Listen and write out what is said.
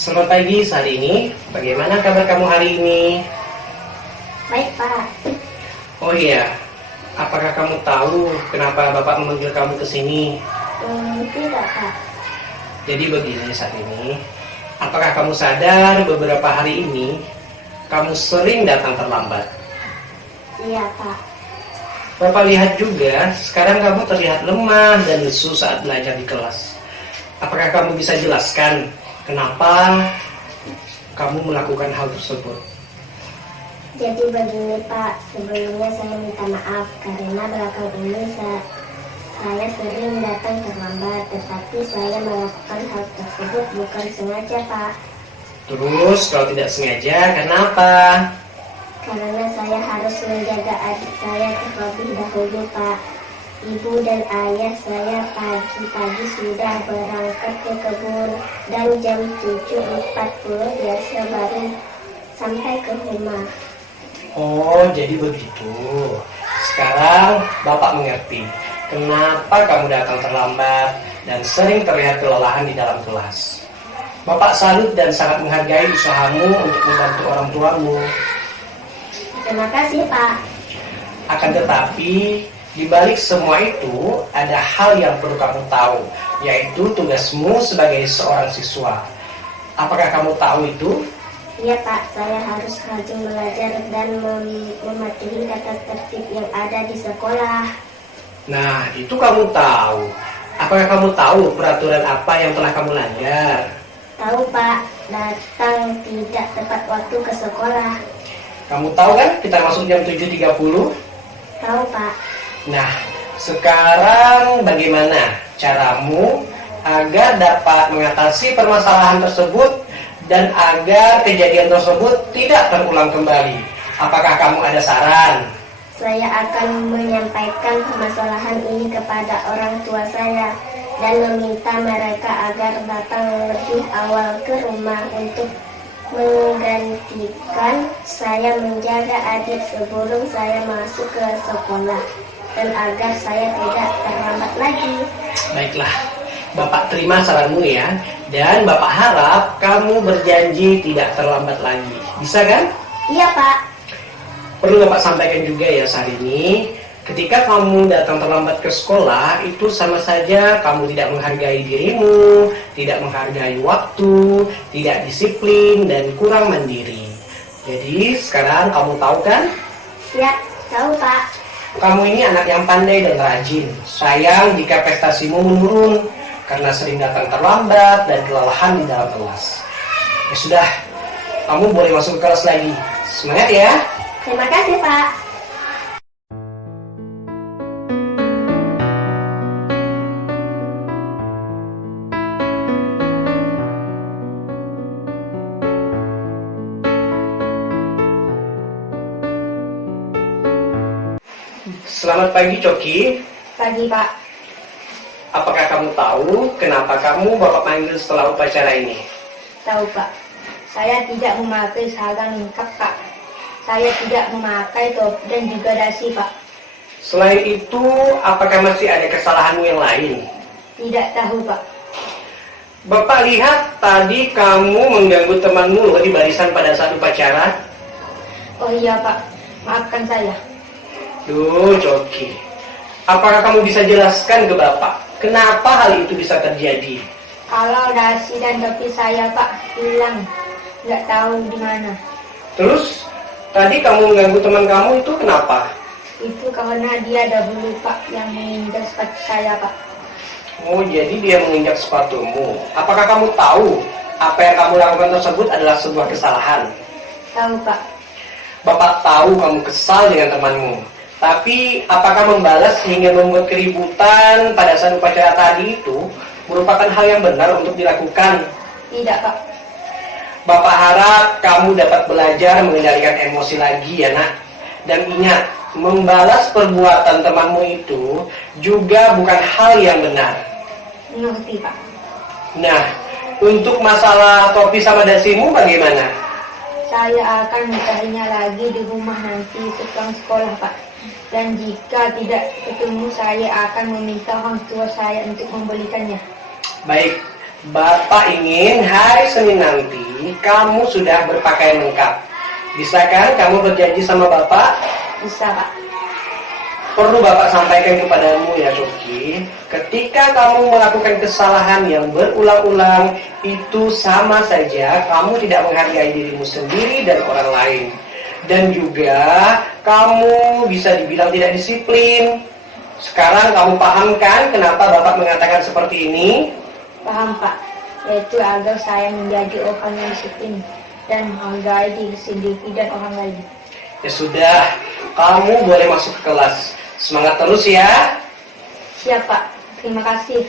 Selamat pagi hari ini. Bagaimana kabar kamu hari ini? Baik, Pak. Oh iya, apakah kamu tahu kenapa Bapak memanggil kamu ke sini? Tidak, Pak. Jadi begini saat ini, apakah kamu sadar beberapa hari ini kamu sering datang terlambat? Iya, Pak. Bapak lihat juga, sekarang kamu terlihat lemah dan lesu saat belajar di kelas. Apakah kamu bisa jelaskan kenapa kamu melakukan hal tersebut? Jadi begini, Pak. Sebelumnya saya minta maaf karena belakang ini saya sering datang terlambat, tetapi saya melakukan hal tersebut bukan sengaja, Pak. Terus kalau tidak sengaja, kenapa? Karena saya harus menjaga adik saya terlebih dahulu, Pak. Ibu dan ayah saya pagi-pagi sudah berangkat ke kebun dan jam 7.40 biasa baru sampai ke rumah. Oh, jadi begitu. Sekarang Bapak mengerti kenapa kamu datang terlambat dan sering terlihat kelelahan di dalam kelas. Bapak salut dan sangat menghargai usahamu untuk membantu orang tuamu. Terima kasih, Pak. Akan tetapi, di balik semua itu ada hal yang perlu kamu tahu, yaitu tugasmu sebagai seorang siswa. Apakah kamu tahu itu? Iya, Pak. Saya harus rajin belajar dan mematuhi tata tertib yang ada di sekolah. Nah, itu kamu tahu. Apakah kamu tahu peraturan apa yang telah kamu langgar? Tahu, Pak. Datang tidak tepat waktu ke sekolah. Kamu tahu kan kita masuk jam 7.30? Tahu, Pak. Nah, sekarang bagaimana caramu agar dapat mengatasi permasalahan tersebut dan agar kejadian tersebut tidak terulang kembali? Apakah kamu ada saran? Saya akan menyampaikan permasalahan ini kepada orang tua saya dan meminta mereka agar datang lebih awal ke rumah untuk menggantikan saya menjaga adik sebelum saya masuk ke sekolah dan agar saya tidak terlambat lagi. Baiklah, Bapak terima saranmu ya. Dan Bapak harap kamu berjanji tidak terlambat lagi. Bisa kan? Iya, Pak. Perlu Bapak sampaikan juga ya saat ini, ketika kamu datang terlambat ke sekolah, itu sama saja kamu tidak menghargai dirimu, tidak menghargai waktu, tidak disiplin, dan kurang mandiri. Jadi sekarang kamu tahu kan? Siap, tahu, Pak. Kamu ini anak yang pandai dan rajin. Sayang jika prestasimu menurun karena sering datang terlambat dan kelelahan di dalam kelas. Ya sudah, kamu boleh masuk ke kelas lagi. Semangat ya! Terima kasih, Pak. Selamat pagi, Coki. Pagi, Pak. Apakah kamu tahu kenapa kamu Bapak panggil setelah upacara ini? Tahu, Pak. Saya tidak memakai seragam lengkap, Pak. Saya tidak memakai topi dan juga dasi, Pak. Selain itu, apakah masih ada kesalahanmu yang lain? Tidak tahu, Pak. Bapak lihat tadi kamu mengganggu temanmu di barisan pada saat upacara. Oh iya, Pak. Maafkan saya. Duh, Coki. Apakah kamu bisa jelaskan ke Bapak kenapa hal itu bisa terjadi? Kalau dasi dan topi saya, Pak, hilang. Nggak tahu di mana. Terus, tadi kamu mengganggu teman kamu itu kenapa? Itu karena dia dahulu, Pak, yang menginjak sepatu saya, Pak. Oh, jadi dia menginjak sepatumu. Apakah kamu tahu apa yang kamu lakukan tersebut adalah sebuah kesalahan? Tahu, Pak. Bapak tahu kamu kesal dengan temanmu. Tapi, apakah membalas hingga membuat keributan pada saat upacara tadi itu merupakan hal yang benar untuk dilakukan? Tidak, Pak. Bapak harap kamu dapat belajar mengendalikan emosi lagi ya, nak. Dan ingat, membalas perbuatan temanmu itu juga bukan hal yang benar. Mengerti, Pak. Nah, untuk masalah topi sama dasimu bagaimana? Saya akan mencarinya lagi di rumah nanti sepulang sekolah, Pak. Dan jika tidak ketemu, saya akan meminta orang tua saya untuk membelikannya. Baik, Bapak ingin hari Senin nanti kamu sudah berpakaian lengkap. Bisa kan kamu berjanji sama Bapak? Bisa, Pak. Perlu Bapak sampaikan kepadamu ya Coki, ketika kamu melakukan kesalahan yang berulang-ulang, itu sama saja kamu tidak menghargai dirimu sendiri dan orang lain. Dan juga kamu bisa dibilang tidak disiplin. Sekarang kamu paham kan kenapa Bapak mengatakan seperti ini? Paham, Pak. Yaitu agar saya menjadi orang yang disiplin dan menghargai diri sendiri dan orang lain. Ya sudah, kamu boleh masuk ke kelas. Semangat terus ya. Siap, Pak. Terima kasih.